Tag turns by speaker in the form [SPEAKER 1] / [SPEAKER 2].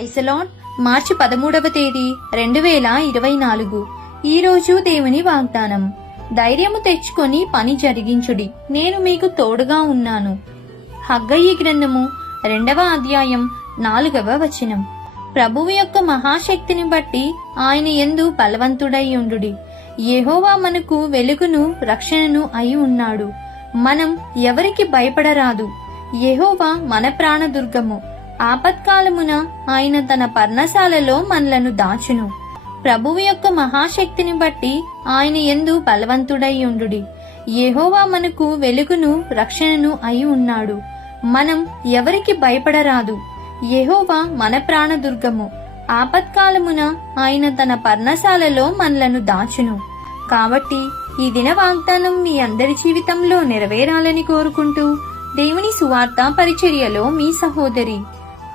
[SPEAKER 1] ఐసలాన్ మార్చి పదమూడవ తేదీ రెండు వేల ఇరవై నాలుగు. ఈ రోజు దేవుని వాగ్దానం. ధైర్యము తెచ్చుకొని పని జరిగించుడి. నేను మీకు తోడుగా ఉన్నాను. హగ్గయి గ్రంథము రెండవ అధ్యాయం నాలుగవ వచనం. ప్రభువు యొక్క మహాశక్తిని బట్టి ఆయన ఎందు బలవంతుడై ఉండుడి. యెహోవా మనకు వెలుగును రక్షణను అయి ఉన్నాడు. మనం ఎవరికి భయపడరాదు. యెహోవా మన ప్రాణదుర్గము. ఆపత్కాలమున ఆయన తన పర్ణశాలలో మనలను దాచును. ప్రభువు యొక్క మహాశక్తిని బట్టి ఆయన ఎందు బలవంతుడై ఉండుడి. యెహోవా మనకు వెలుగును రక్షణను అయి ఉన్నాడు. మనం ఎవరికి భయపడరాదు. యెహోవా మన ప్రాణదుర్గము. ఆపత్కాలమున ఆయన తన పర్ణశాలలో మనలను దాచును. కాబట్టి ఈ దిన వాగ్దానం మీ అందరి జీవితంలో నెరవేరాలని కోరుకుంటూ దేవుని సువార్త పరిచర్యలో మీ సహోదరి